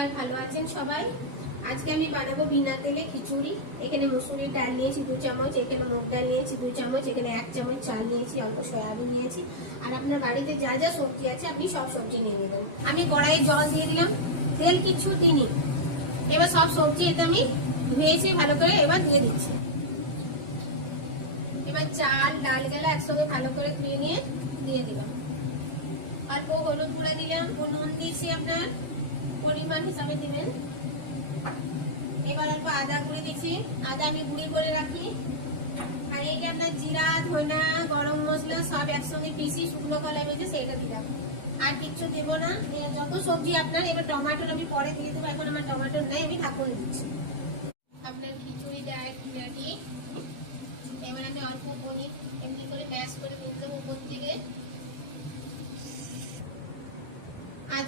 নমস্কার, ভালো আছেন সবাই। আজকে আমি বানাবো বিনা তেলে খিচুড়ি। এখানে মুসুরির ডাল নিয়েছি 2 চামচ, এখানে মুগ ডাল নিয়েছি 2 চামচ, এখানে 1 চামচ চাল নিয়েছি, অল্প সয়াবিন নিয়েছি। আর আপনার বাড়িতে যা যা সবজি আছে আপনি সব সবজি নিয়ে নেবেন। আমি কড়াইয়ে জল দিয়ে দিলাম, তেল কিছু দিইনি। এবার সব সবজি এটা আমি ধুয়েছি ভালো করে, এবার দিয়ে দিচ্ছি। এবার চাল ডাল গেলা একসঙ্গে ভালো করে ধুয়ে নিয়ে দিয়ে দিলাম। অল্প হলুদ গুঁড়া দিলাম, নুন দিয়েছি আপনার পরিমাণ হিসাবে দিবেন। এবার অল্প আদা গুঁড়ি দিচ্ছি, আদা আমি গুঁড়ি করে রাখি। আর এই যে আপনার জিরা ধনা গরম মশলা সব একসঙ্গে পিসি শুকনো কলাই মেঝে সেটা দিলাম। আর কিচ্ছু দেবো না, যত সবজি আপনার। এবার টমেটো আমি পরে দিয়ে দেবো, এখন আমার টমেটো নেই, আমি ঢাকুন দিচ্ছি। আপনার খিচুড়ি রেডি। এবার আমি অল্প পনির এমনি করে ম্যাশ করে দিয়ে দেবো উপর থেকে।